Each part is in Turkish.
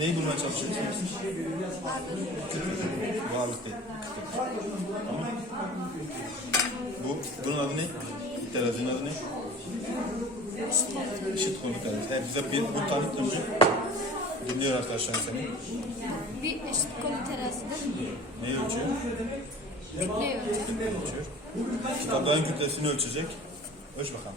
neyi bulmaya çalışıyorsunuz? Bu ağırlık değil. Tamam. Bu, bunun adı ne? Terazinin adı ne? Işıt konu terazi. He, bize bir, bu tanıttın mı? Dinliyor arkadaşlar seni. Bir eşit kolu terazide Neyi ölçüyor? kütleyi ölçüyor. Kitapların kütlesini ölçecek. Ölç bakalım.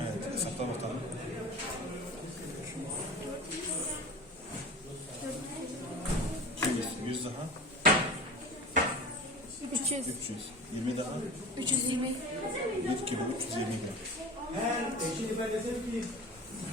Evet, hesapla bakalım. Yüz, yüz daha. Üç yüz. 300. 20 daha. Üç yüz yirmi. 1 kilo 320 gram. Her eşini ben desem ki